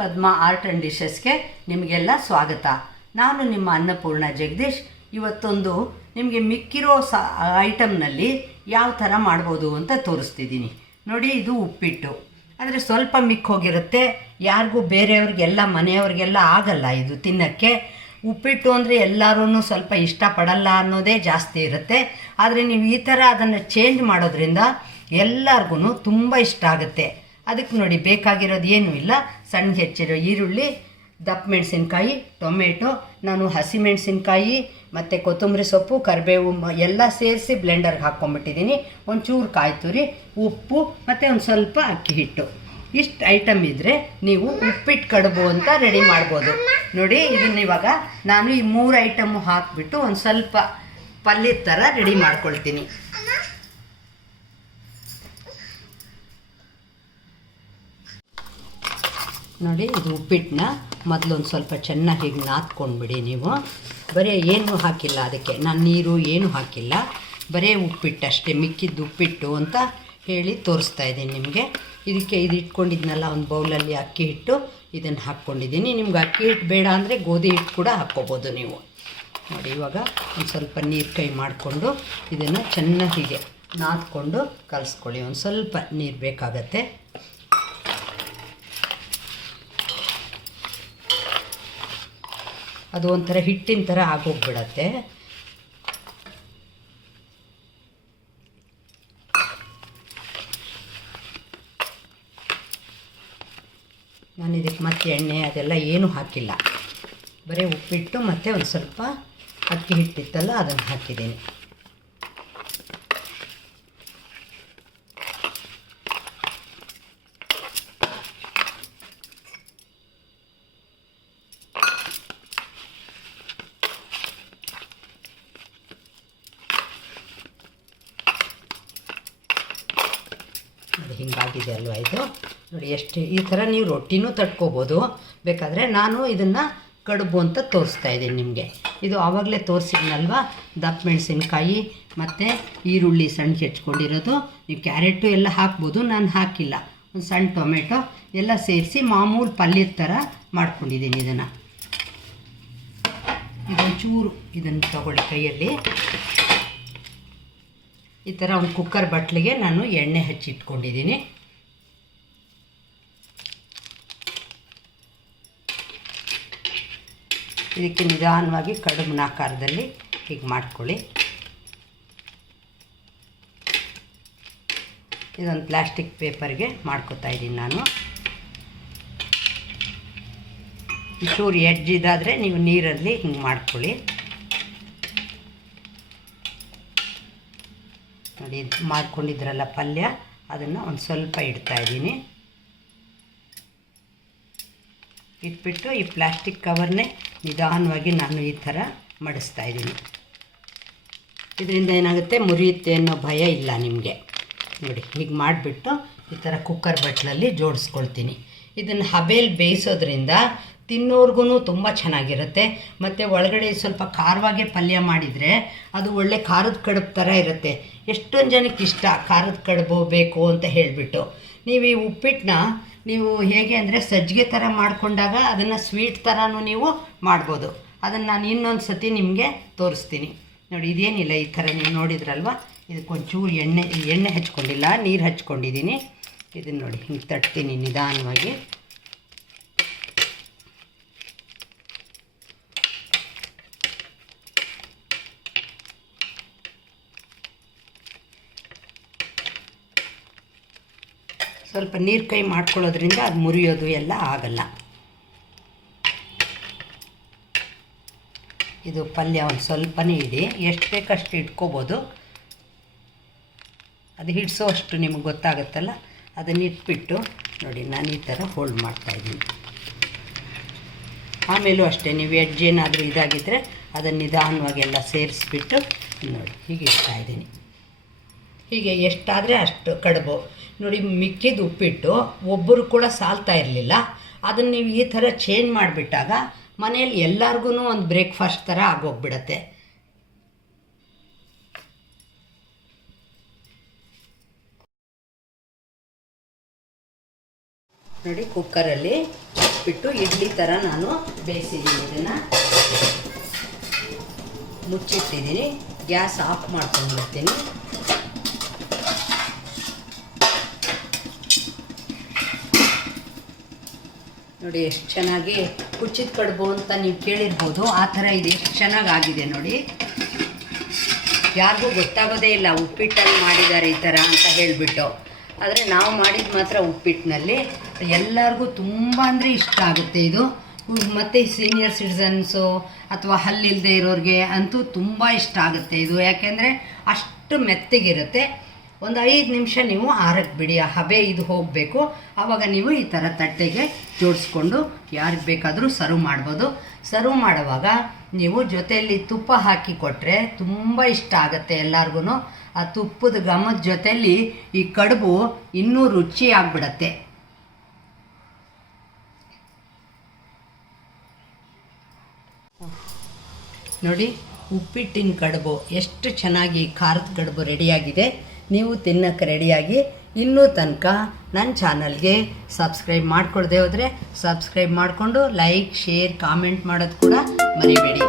Padma art and ಡಿಶಸ್ಗೆ ನಿಮಗೆಲ್ಲ ಸ್ವಾಗತ. ನಾನು ನಿಮ್ಮ ಅನ್ನಪೂರ್ಣ ಜಗದೀಶ್. ಇವತ್ತೊಂದು ನಿಮಗೆ ಮಿಕ್ಕಿರೋ ಸ ಐಟಮ್ನಲ್ಲಿ ಯಾವ ಥರ ಮಾಡ್ಬೋದು ಅಂತ ತೋರಿಸ್ತಿದ್ದೀನಿ. ನೋಡಿ, ಇದು ಉಪ್ಪಿಟ್ಟು. ಆದರೆ ಸ್ವಲ್ಪ ಮಿಕ್ಕೋಗಿರುತ್ತೆ ಯಾರಿಗೂ ಬೇರೆಯವ್ರಿಗೆಲ್ಲ, ಮನೆಯವ್ರಿಗೆಲ್ಲ ಆಗಲ್ಲ ಇದು ತಿನ್ನೋಕ್ಕೆ. ಉಪ್ಪಿಟ್ಟು ಅಂದರೆ ಎಲ್ಲರೂ ಸ್ವಲ್ಪ ಇಷ್ಟಪಡಲ್ಲ ಅನ್ನೋದೇ ಜಾಸ್ತಿ ಇರುತ್ತೆ. ಆದರೆ ನೀವು ಈ ಥರ ಅದನ್ನು ಚೇಂಜ್ ಮಾಡೋದ್ರಿಂದ ಎಲ್ಲರಿಗೂ ತುಂಬ ಇಷ್ಟ ಆಗುತ್ತೆ. ಅದಕ್ಕೆ ನೋಡಿ ಬೇಕಾಗಿರೋದು ಏನೂ ಇಲ್ಲ. ಸಣ್ಣ ಹೆಚ್ಚಿರೋ ಈರುಳ್ಳಿ, ದಪ್ಪ ಮೆಣಸಿನ್ಕಾಯಿ, ಟೊಮೆಟೊ, ನಾನು ಹಸಿಮೆಣಸಿನ್ಕಾಯಿ ಮತ್ತು ಕೊತ್ತಂಬರಿ ಸೊಪ್ಪು, ಕರಿಬೇವು ಎಲ್ಲ ಸೇರಿಸಿ ಬ್ಲೆಂಡರ್ಗೆ ಹಾಕ್ಕೊಂಬಿಟ್ಟಿದ್ದೀನಿ ಒಂಚೂರು ಕಾಯಿ ತುರಿ, ಉಪ್ಪು, ಮತ್ತು ಒಂದು ಸ್ವಲ್ಪ ಅಕ್ಕಿ ಹಿಟ್ಟು. ಇಷ್ಟು ಐಟಮ್ ಇದ್ದರೆ ನೀವು ಉಪ್ಪಿಟ್ಟು ಕಡುಬು ಅಂತ ರೆಡಿ ಮಾಡ್ಬೋದು. ನೋಡಿ, ಇದನ್ನ ಇವಾಗ ನಾನು ಈ ಮೂರು ಐಟಮ್ಮು ಹಾಕಿಬಿಟ್ಟು ಒಂದು ಸ್ವಲ್ಪ ಪಲ್ಯದ ಥರ ರೆಡಿ ಮಾಡ್ಕೊಳ್ತೀನಿ. ನೋಡಿ, ಇದು ಉಪ್ಪಿಟ್ಟನ್ನ ಮೊದಲು ಒಂದು ಸ್ವಲ್ಪ ಚೆನ್ನಾಗಿ ಹೀಗೆ ನಾದ್ಕೊಂಡ್ಬಿಡಿ ನೀವು. ಬರೀ ಏನೂ ಹಾಕಿಲ್ಲ ಅದಕ್ಕೆ. ನಾನು ನೀರು ಏನೂ ಹಾಕಿಲ್ಲ. ಬರೀ ಉಪ್ಪಿಟ್ಟು ಅಷ್ಟೇ ಮಿಕ್ಕಿದ್ದು ಉಪ್ಪಿಟ್ಟು ಅಂತ ಹೇಳಿ ತೋರಿಸ್ತಾ ಇದ್ದೀನಿ ನಿಮಗೆ. ಇದಕ್ಕೆ ಇದು ಇಟ್ಕೊಂಡಿದ್ನಲ್ಲ, ಒಂದು ಬೌಲಲ್ಲಿ ಅಕ್ಕಿ ಹಿಟ್ಟು, ಇದನ್ನು ಹಾಕ್ಕೊಂಡಿದ್ದೀನಿ. ನಿಮ್ಗೆ ಅಕ್ಕಿ ಹಿಟ್ಟು ಬೇಡ ಅಂದರೆ ಗೋಧಿ ಹಿಟ್ಟು ಕೂಡ ಹಾಕ್ಕೋಬೋದು ನೀವು. ನೋಡಿ, ಇವಾಗ ಒಂದು ಸ್ವಲ್ಪ ನೀರು ಕೈ ಮಾಡಿಕೊಂಡು ಇದನ್ನು ಚೆನ್ನಾಗಿ ನಾದ್ಕೊಂಡು ಕಲಿಸ್ಕೊಳ್ಳಿ. ಒಂದು ಸ್ವಲ್ಪ ನೀರು ಬೇಕಾಗತ್ತೆ. ಅದು ಒಂಥರ ಹಿಟ್ಟಿನ ಥರ ಆಗೋಗ್ಬಿಡತ್ತೆ. ನಾನು ಇದಕ್ಕೆ ಮತ್ತೆ ಎಣ್ಣೆ, ಅದೆಲ್ಲ ಏನೂ ಹಾಕಿಲ್ಲ. ಬರೀ ಉಪ್ಪಿಟ್ಟು ಮತ್ತು ಒಂದು ಸ್ವಲ್ಪ ಅಕ್ಕಿ ಹಿಟ್ಟಿತ್ತಲ್ಲ, ಅದನ್ನು ಹಾಕಿದ್ದೀನಿ ನೋಡಿ ಹಿಂಗಾಗಿದೆ ಅಲ್ವ ಇದು? ನೋಡಿ, ಎಷ್ಟು ಈ ಥರ ನೀವು ರೊಟ್ಟಿನೂ ತಟ್ಕೋಬೋದು. ಬೇಕಾದರೆ ನಾನು ಇದನ್ನು ಕಡುಬು ಅಂತ ತೋರಿಸ್ತಾ ಇದ್ದೀನಿ ನಿಮಗೆ. ಇದು ಆವಾಗಲೇ ತೋರಿಸಿದ್ನಲ್ವಾ? ದಪ್ಪ ಮೆಣಸಿನ್ಕಾಯಿ ಮತ್ತು ಈರುಳ್ಳಿ ಸಣ್ಣ ಹೆಚ್ಕೊಂಡಿರೋದು. ನೀವು ಕ್ಯಾರೆಟು ಎಲ್ಲ ಹಾಕ್ಬೋದು, ನಾನು ಹಾಕಿಲ್ಲ. ಒಂದು ಸಣ್ಣ ಟೊಮೆಟೊ ಎಲ್ಲ ಸೇರಿಸಿ ಮಾಮೂಲು ಪಲ್ಯದ ಥರ ಮಾಡ್ಕೊಂಡಿದ್ದೀನಿ ಇದನ್ನು. ಇದೊಂಚೂರು ಇದನ್ನು ತಗೊಳ್ಳಿ ಕೈಯಲ್ಲಿ. ಈ ಥರ ಒಂದು ಕುಕ್ಕರ್ ಬಟ್ಲಿಗೆ ನಾನು ಎಣ್ಣೆ ಹಚ್ಚಿಟ್ಕೊಂಡಿದ್ದೀನಿ ಇದಕ್ಕೆ ನಿಧಾನವಾಗಿ ಕಡುಬಿನ ಆಕಾರದಲ್ಲಿ ಹೀಗೆ ಮಾಡ್ಕೊಳ್ಳಿ. ಇದೊಂದು ಪ್ಲಾಸ್ಟಿಕ್ ಪೇಪರ್ಗೆ ಮಾಡ್ಕೊತಾ ಇದ್ದೀನಿ ನಾನು. ಚೂರು ಎಡ್ಜ್ ಇದಾದರೆ ನೀವು ನೀರಲ್ಲಿ ಹಿಂಗೆ ಮಾಡ್ಕೊಳ್ಳಿ. ಇದ್ ಮಾಡ್ಕೊಂಡಿದ್ರಲ್ಲ ಪಲ್ಯ, ಅದನ್ನು ಒಂದು ಸ್ವಲ್ಪ ಇಡ್ತಾ ಇದ್ದೀನಿ. ಇಟ್ಬಿಟ್ಟು ಈ ಪ್ಲಾಸ್ಟಿಕ್ ಕವರ್ನೇ ನಿಧಾನವಾಗಿ ನಾನು ಈ ಥರ ಮಡಿಸ್ತಾ ಇದ್ದೀನಿ. ಇದರಿಂದ ಏನಾಗುತ್ತೆ? ಮುರಿಯುತ್ತೆ ಅನ್ನೋ ಭಯ ಇಲ್ಲ ನಿಮಗೆ. ನೋಡಿ, ಹೀಗೆ ಮಾಡಿಬಿಟ್ಟು ಈ ಥರ ಕುಕ್ಕರ್ ಬಟ್ಲಲ್ಲಿ ಜೋಡಿಸ್ಕೊಳ್ತೀನಿ. ಇದನ್ನು ಹಬೇಲಿ ಬೇಯಿಸೋದ್ರಿಂದ ತಿನ್ನೋರ್ಗು ತುಂಬ ಚೆನ್ನಾಗಿರುತ್ತೆ. ಮತ್ತು ಒಳಗಡೆ ಸ್ವಲ್ಪ ಖಾರವಾಗೆ ಪಲ್ಯ ಮಾಡಿದರೆ ಅದು ಒಳ್ಳೆ ಖಾರದ ಕಡುಬು ಥರ ಇರುತ್ತೆ. ಎಷ್ಟೊಂದು ಜನಕ್ಕೆ ಇಷ್ಟ ಖಾರದ ಕಡುಬು ಬೇಕು ಅಂತ ಹೇಳಿಬಿಟ್ಟು. ನೀವು ಈ ಉಪ್ಪಿಟ್ಟನ್ನ ನೀವು ಹೇಗೆ ಅಂದರೆ ಸಜ್ಜಿಗೆ ಥರ ಮಾಡಿಕೊಂಡಾಗ ಅದನ್ನು ಸ್ವೀಟ್ ಥರನೂ ನೀವು ಮಾಡ್ಬೋದು. ಅದನ್ನು ನಾನು ಇನ್ನೊಂದು ಸತಿ ನಿಮಗೆ ತೋರಿಸ್ತೀನಿ. ನೋಡಿ, ಇದೇನಿಲ್ಲ ಈ ಥರ ನೀವು ನೋಡಿದ್ರಲ್ವ? ಇದಕ್ಕೊಂಚೂರು ಎಣ್ಣೆ ಎಣ್ಣೆ ಹಚ್ಕೊಂಡಿಲ್ಲ, ನೀರು ಹಚ್ಕೊಂಡಿದ್ದೀನಿ ಇದನ್ನು ನೋಡಿ, ಹಿಂಗೆ ತಟ್ತೀನಿ ನಿಧಾನವಾಗಿ. ಸ್ವಲ್ಪ ನೀರು ಕೈ ಮಾಡ್ಕೊಳ್ಳೋದ್ರಿಂದ ಅದು ಮುರಿಯೋದು ಎಲ್ಲ ಆಗಲ್ಲ. ಇದು ಪಲ್ಯ ಒಂದು ಸ್ವಲ್ಪನೇ ಇಡಿ ಎಷ್ಟು ಬೇಕಷ್ಟು ಇಟ್ಕೋಬೋದು. ಅದು ಹಿಡಿಸೋ ಅಷ್ಟು ನಿಮಗೆ ಗೊತ್ತಾಗುತ್ತಲ್ಲ? ಅದನ್ನು ಇಟ್ಬಿಟ್ಟು ನೋಡಿ ನಾನು ಈ ಥರ ಹೋಲ್ಡ್ ಮಾಡ್ತಾಯಿದ್ದೀನಿ ಆಮೇಲೂ ಅಷ್ಟೇ, ನೀವು ಎಡ್ಜ್ ಏನಾದರೂ ಇದಾಗಿದ್ದರೆ ಅದನ್ನು ನಿಧಾನವಾಗಿ ಎಲ್ಲ ಸೇರಿಸ್ಬಿಟ್ಟು ನೋಡಿ ಹೀಗೆ ಇಡ್ತಾ ಇದ್ದೀನಿ. ಹೀಗೆ ಎಷ್ಟಾದರೆ ಅಷ್ಟು ಕಡುಬು. ನೋಡಿ ಮಿಕ್ಕಿದ ಉಪ್ಪಿಟ್ಟು, ಒಬ್ಬರು ಕೂಡ ಸಾಲ್ತಾ ಇರಲಿಲ್ಲ. ಅದನ್ನು ನೀವು ಈ ಥರ ಚೇಂಜ್ ಮಾಡಿಬಿಟ್ಟಾಗ ಮನೆಯಲ್ಲಿ ಎಲ್ಲರಿಗೂ ಒಂದು ಬ್ರೇಕ್ಫಾಸ್ಟ್ ಥರ ಆಗೋಗ್ಬಿಡತ್ತೆ. ನೋಡಿ ಕುಕ್ಕರಲ್ಲಿ ಉಪ್ಪಿಟ್ಟು, ಇಡ್ಲಿ ಥರ ನಾನು ಬೇಯಿಸಿದ್ದೀನಿ. ಇದನ್ನು ಮುಚ್ಚಿಟ್ಟಿದ್ದೀನಿ. Gas off ಮಾಡ್ಕೊಂಡ್ಬಿಡ್ತೀನಿ. ನೋಡಿ ಎಷ್ಟು ಚೆನ್ನಾಗಿ ಕುಚ್ಚಿದ ಕಡುಬು ಅಂತ ನೀವು ಕೇಳಿರ್ಬೋದು. ಆ ಥರ ಇದೆ ಎಷ್ಟು ಚೆನ್ನಾಗಿ ಆಗಿದೆ ನೋಡಿ. ಯಾರಿಗೂ ಗೊತ್ತಾಗೋದೇ ಇಲ್ಲ ಉಪ್ಪಿಟ್ಟಲ್ಲಿ ಮಾಡಿದ್ದಾರೆ ಈ ಥರ ಅಂತ ಹೇಳಿಬಿಟ್ಟು. ಆದರೆ ನಾವು ಮಾಡಿದ ಮಾತ್ರ ಉಪ್ಪಿಟ್ಟಿನಲ್ಲಿ ಎಲ್ಲರಿಗೂ ತುಂಬ ಅಂದರೆ ಇಷ್ಟ ಆಗುತ್ತೆ ಇದು. ಮತ್ತು ಸೀನಿಯರ್ ಸಿಟಿಸನ್ಸು ಅಥವಾ ಹಲ್ಲಿಲ್ಲದೆ ಇರೋರಿಗೆ ಅಂತೂ ತುಂಬ ಇಷ್ಟ ಆಗುತ್ತೆ ಇದು. ಯಾಕೆಂದರೆ ಅಷ್ಟು ಮೆತ್ತಗಿರುತ್ತೆ. ಒಂದು ಐದು ನಿಮಿಷ ನೀವು ಆರಕ್ಕೆ ಬಿಡಿ, ಆ ಹಬೆ ಇದು ಹೋಗಬೇಕು. ಆವಾಗ ನೀವು ಈ ಥರ ತಟ್ಟೆಗೆ ಜೋಡಿಸ್ಕೊಂಡು ಯಾರಿಗೆ ಬೇಕಾದರೂ ಸರ್ವ್ ಮಾಡ್ಬೋದು. ಸರ್ವ್ ಮಾಡುವಾಗ ನೀವು ಜೊತೆಯಲ್ಲಿ ತುಪ್ಪ ಹಾಕಿ ಕೊಟ್ಟರೆ ತುಂಬ ಇಷ್ಟ ಆಗುತ್ತೆ ಎಲ್ಲರಿಗೂ ಆ ತುಪ್ಪದ ಘಮದ ಜೊತೆಯಲ್ಲಿ ಈ ಕಡುಬು ಇನ್ನೂ ರುಚಿ ನೋಡಿ, ಉಪ್ಪಿಟ್ಟಿನ ಕಡುಬು, ಎಷ್ಟು ಚೆನ್ನಾಗಿ ಖಾರದ ಕಡುಬು ರೆಡಿಯಾಗಿದೆ ನೀವು ತಿನ್ನೋಕ್ಕೆ ರೆಡಿಯಾಗಿ ಇನ್ನೂ ತನಕ ನನ್ನ ಚಾನಲ್ಗೆ ಸಬ್ಸ್ಕ್ರೈಬ್ ಮಾಡ್ಕೊಳ್ದೆ ಹೋದರೆ ಸಬ್ಸ್ಕ್ರೈಬ್ ಮಾಡಿಕೊಂಡು ಲೈಕ್, ಶೇರ್, ಕಾಮೆಂಟ್ ಮಾಡೋದು ಕೂಡ ಮರಿಬೇಡಿ.